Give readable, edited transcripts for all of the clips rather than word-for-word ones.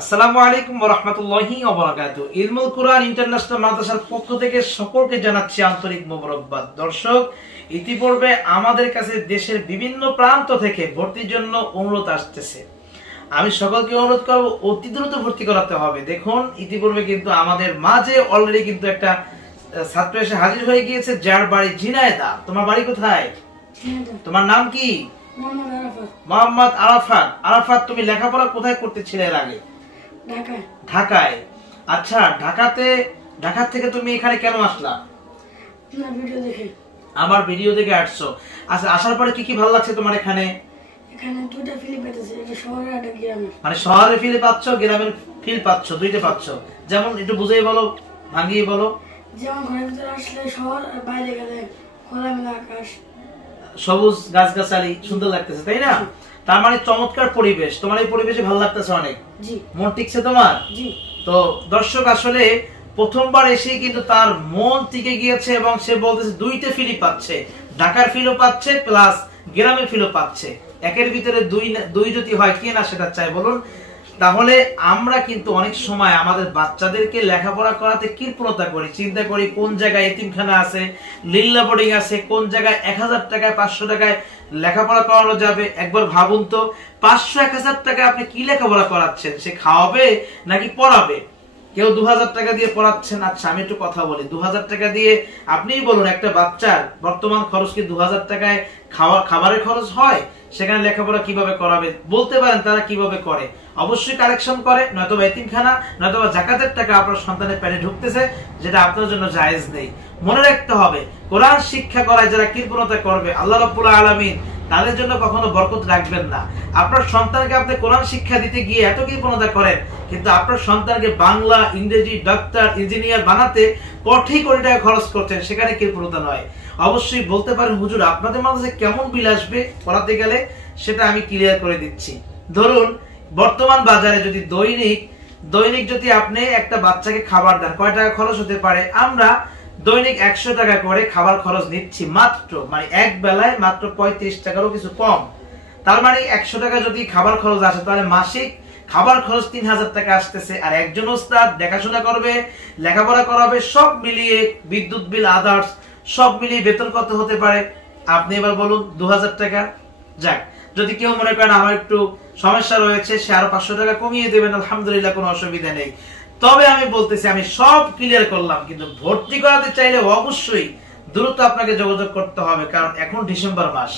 আসসালামু আলাইকুম ওয়া রাহমাতুল্লাহি ওয়া বারাকাতুহু। ইলমুল কুরআন ইন্টারন্যাশনাল মাদ্রাসার পক্ষ থেকে সকলকে জানাচ্ছি আন্তরিক মোবারকবাদ। দর্শক, ইতিপূর্বে আমাদের কাছে দেশের বিভিন্ন প্রান্ত থেকে ভর্তির জন্য অনুরোধ আসতেছে। আমি সকলকে অনুরোধ করব অতি দ্রুত ভর্তি করাতে হবে। দেখুন, ইতিপূর্বে কিন্তু আমাদের মাঝে অলরেডি কিন্তু একটা ছাত্র এসে হাজির হয়ে গিয়েছে, যার বাড়ি ঝিনাইদহ। তোমার বাড়ি কোথায়? তোমার নাম কি? মোহাম্মদ আরাফাত। আরাফাত, তুমি লেখাপড়া কোথায় করতেছিলে এর আগে? ঢাকায়। আচ্ছা, ঢাকা থেকে তুমি এখানে কেন আসলা? আমার ভিডিও দেখে আসছো। আচ্ছা, আসার পরে কি কি ভালো লাগছে তোমার এখানে? এখানে দুইটা ফিল পাইতেছি, একটা শহরে একটা গ্রামে। মানে শহরের ফিল পাচ্ছ, গ্রামের ফিল পাচ্ছ, দুইটা পাচ্ছ। যেমন একটু বুঝিয়ে বলো, ভাঙিয়ে বলো। যেমন ঘরের ভিতরে আসলে শহর, আর বাইরে গেলে খোলামেলা আকাশ, সবুজ গাছগাছালি, সুন্দর লাগতেছে, তাই না? তার মানে চমৎকার পরিবেশ। তোমার এই পরিবেশে ভালো লাগতেছে অনেক? জি। মন টিকছে তোমার? জি। তো দর্শক, আসলে প্রথমবার এসে কিন্তু তার মন টিকে গিয়েছে এবং সে বলতেছে দুইটা ফিলই পাচ্ছে, ঢাকার ফিলও পাচ্ছে প্লাস গ্রামের ফিলও পাচ্ছে। একের ভিতরে দুই যদি হয়, কে না সেটা চাই বলুন? তাহলে আমরা কিন্তু অনেক সময় আমাদের বাচ্চাদেরকে লেখাপড়া করাতে কৃপণতা করি, চিন্তা করি কোন জায়গায় এতিমখানা আছে, লিল্লা বোর্ডিং আছে, কোন জায়গায় 1000 টাকায় 500 টাকায় লেখাপড়া করানো যাবে। একবার ভাবুন তো, 500-1000 টাকায় আপনি কি লেখাপড়া করাচ্ছেন? সে খাওয়াবে নাকি পড়াবে? কেউ 2000 টাকা দিয়ে পড়াচ্ছেন। আচ্ছা, আমি একটু কথা বলি, 2000 টাকা দিয়ে আপনিই বলুন, একটা বাচ্চার বর্তমান খরচ কি 2000 টাকায় খাবারের খরচ হয়? সেখানে লেখাপড়া কিভাবে করাবে? বলতে পারেন তারা কিভাবে করে? অবশ্যই কালেকশন করে, নয়তো এতিমখানা, নয়তো জাকাতের টাকা আপনার সন্তানের পেটে ঢুকতেছে, যেটা আপনার জন্য জায়েজ নেই। মনে রাখতে হবে, কোরআন শিক্ষা করায় যারা কৃপণতা করবে, আল্লাহ রাব্বুল আলামিন তাদের জন্য কখনো বরকত রাখবেন না। আপনার সন্তানকে আপনি কোরআন শিক্ষা দিতে গিয়ে এত কৃপণতা করেন, কিন্তু আপনার সন্তানকে বাংলা, ইংরেজি, ডাক্তার, ইঞ্জিনিয়ার বানাতে কোটি কোটি টাকা খরচ করছেন, সেখানে কৃপণতা নয়। অবশ্যই বলতে পারেন, হুজুর আপনাদের মাঝে কেমন বিল আসবে পড়াতে গেলে? সেটা আমি ক্লিয়ার করে দিচ্ছি। ধরুন, বর্তমান বাজারে যদি দৈনিক যদি আপনি একটা বাচ্চাকে খাবার দেন, কয় টাকা খরচ হতে পারে? আমরা দৈনিক 100 টাকা করে খাবার খরচ নিচ্ছি মাত্র, মানে এক বেলায় মাত্র 35 টাকারও কিছু কম। তার মানে 100 টাকা যদি খাবার খরচ আসে, তাহলে মাসিক খাবার খরচ 3000 টাকা আসতেছে। আর একজন ওস্তাদ দেখাশোনা করবে, লেখাপড়া করাবে, সব মিলিয়ে বিদ্যুৎ বিল, আদার্স সব মিলিয়ে বেতন কত হতে পারে? আপনি এবার বলুন। 2000 টাকা। যাক, যদি কেউ মনে করেন আমার একটু সমস্যা রয়েছে, সে আরো 500 টাকা কমিয়ে দেবেন, আলহামদুলিল্লাহ, কোনো অসুবিধা নেই। তবে আমি বলতেছি, আমি সব ক্লিয়ার করলাম, কিন্তু ভর্তি করাতে চাইলে অবশ্যই দ্রুত আপনাকে যোগাযোগ করতে হবে, কারণ এখন ডিসেম্বর মাস,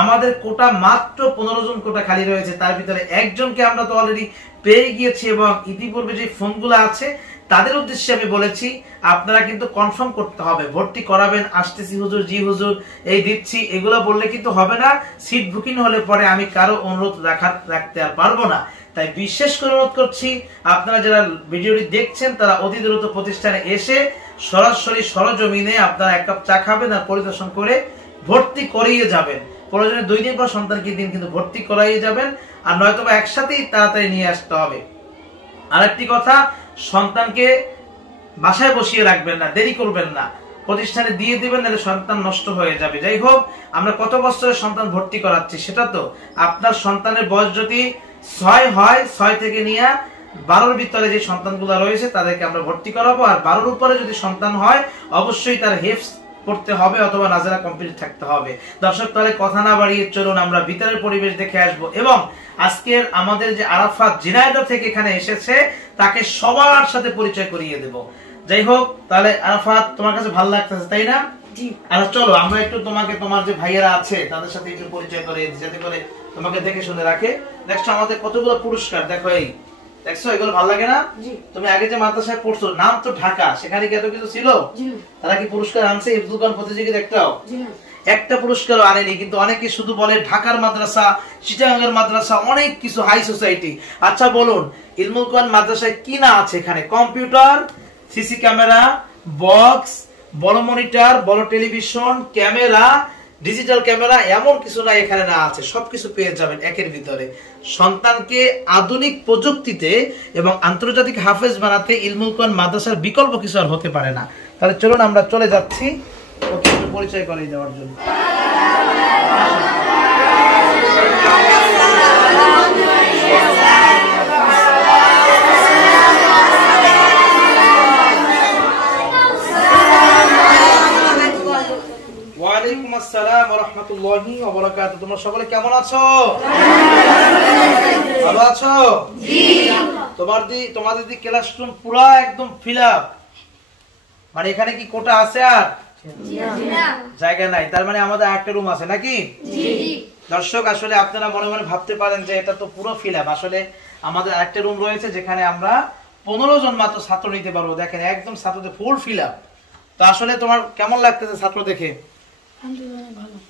আমাদের কোটা মাত্র 15 জন কোটা খালি রয়েছে। তার ভিতরে একজনকে আমরা তো অলরেডি পেয়ে গিয়েছি, এবং ইতিপূর্বে যে ফোনগুলো আছে তাদের উদ্দেশ্যে আমি বলেছি, আপনারা কিন্তু কনফার্ম করতে হবে ভর্তি করাবেন। আসতেছি হুজুর, জি হুজুর, এই দিচ্ছি, এগুলো বললে কিন্তু হবে না। সিট বুকিং হলে পরে আমি কারো অনুরোধ রাখতে আর পারবো না। তাই বিশেষ করে অনুরোধ করছি, আপনারা যারা ভিডিওটি দেখছেন তারা অতি দ্রুত প্রতিষ্ঠানে এসে সরাসরি সরজমিনে আপনারা এক কাপ চা খাবেন আর পরিদর্শন করে ভর্তি করিয়ে যাবেন। প্রয়োজনে 2 দিন পর সন্তানকে দিন, কিন্তু ভর্তি করাইয়ে যাবেন। আর নয়তো একসাথেই তাড়াতাড়ি নিয়ে আসতে হবে। আরেকটি কথা, সন্তানকে বাসায় বসিয়ে রাখবেন না, দেরি করবেন না, প্রতিষ্ঠানে দিয়ে দিবেন, নাহলে সন্তান নষ্ট হয়ে যাবে। যাই হোক, আমরা কত বছরের সন্তান ভর্তি করাচ্ছি সেটা তো, আপনার সন্তানের বয়স যদি 6 হয়, 6 থেকে নিয়ে 12-র ভিতরে যে সন্তানগুলো রয়েছে তাদেরকে আমরা ভর্তি করাবো। আর 12-র উপরে যদি সন্তান হয়, অবশ্যই তার হিফজ পড়তে হবে অথবা নাজারা কমপ্লিট থাকতে হবে। দর্শক, তাহলে কথা না বাড়িয়ে চলুন আমরা ভিতরের পরিবেশ দেখে আসবো, এবং আজকের আমাদের যে আরাফাত ঝিনাইদহ থেকে এখানে এসেছে তাকে সবার সাথে পরিচয় করিয়ে দেব। যাই হোক, তাহলে আরাফাত, তোমার কাছে ভালো লাগতেছে, তাই না? জি। আর চলো আমরা একটু তোমাকে, তোমার যে ভাইয়েরা আছে তাদের সাথে একটু পরিচয় করিয়ে দিই, যাতে করে তোমাকে দেখে শুনে রাখে। দেখছো আমাদের কতগুলো পুরস্কার, দেখো, এই দেখছো, এগুলো ভালো লাগে না? তুমি আগে যে মাদ্রাসায় পড়ছো, নাম তো ঢাকা, সেখানে কি এত কিছু ছিল? তারা কি পুরস্কার আনছে? হিফজুল কোরআন প্রতিযোগিতা একটাও? একটা পুরস্কারও আনেনি। কিন্তু অনেকে শুধু বলে ঢাকার মাদ্রাসা, চিটাগাংয়ের মাদ্রাসা, অনেক কিছু হাই সোসাইটি। আচ্ছা বলুন, ইলমুল কোরআন মাদ্রাসায় কি না আছে? এখানে কম্পিউটার, সিসি ক্যামেরা, বক্স, বড় মনিটর, বড় টেলিভিশন, ক্যামেরা, ডিজিটাল ক্যামেরা, এমন কিছু না এখানে না আছে, সবকিছু পেয়ে যাবেন একের ভিতরে। সন্তানকে আধুনিক প্রযুক্তিতে এবং আন্তর্জাতিক হাফেজ বানাতে ইলমুল কোরআন মাদ্রাসার বিকল্প কিছু আর হতে পারে না। তাহলে চলুন আমরা চলে যাচ্ছি ওকে একটু পরিচয় করিয়ে দেওয়ার জন্য। ওয়া রাহমাতুল্লাহি ওয়া বারাকাতুহু। তোমরা সকলে কেমন আছো? ভালো আছো? জি। তোমাদের দি ক্লাসরুম পুরো একদম ফিল আপ, মানে এখানে কি কোটা আছে আর জায়গা নাই? তার মানে আমাদের একটা রুম আছে নাকি? জি। দর্শক আসলে আপনারা মনে মনে ভাবতে পারেন যে এটা তো পুরো ফিল আপ, আসলে আমাদের একটা রুম রয়েছে যেখানে আমরা 15 জন মাত্র ছাত্র নিতে পারবো। দেখেন একদম ছাত্রদের ফুল ফিল আপ। তো আসলে তোমার কেমন লাগতেছে ছাত্র দেখে?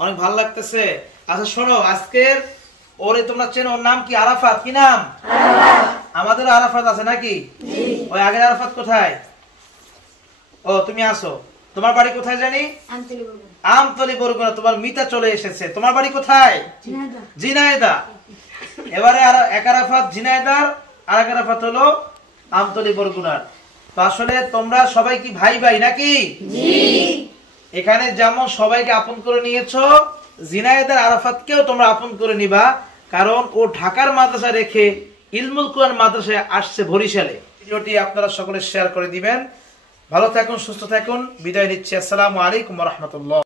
অনেক ভালো লাগতেছে। আচ্ছা শোনো, আজকের ওরে তোমরা চেনো, ওর নাম কি? আরাফাত। কি নাম? আমাদের আরাফাত আছে নাকি? ওই আগের আরাফাত কোথায়? ও তুমি আসো। তোমার বাড়ি কোথায় জানি? আমতলী বরগুনা। তোমার মিতা চলে এসেছে। তোমার বাড়ি কোথায়? ঝিনাইদহ। এবারে আর এক আরাফাত ঝিনাইদহ, আর এক আরাফাত হলো আমতলী বরগুনার। তো আসলে তোমরা সবাই কি ভাই ভাই নাকি? এখানে যেমন সবাইকে আপন করে নিয়েছো, ঝিনাইদহ আরাফাতকেও তোমরা আপন করে নিবা, কারণ ও ঢাকার মাদ্রাসা রেখে ইলমুল কুরআন মাদ্রাসায় আসছে বরিশালে। ভিডিওটি আপনারা সকলে শেয়ার করে দিবেন। ভালো থাকুন, সুস্থ থাকুন, বিদায় নিচ্ছি। আসসালামু আলাইকুম ওয়া রাহমাতুল্লাহ।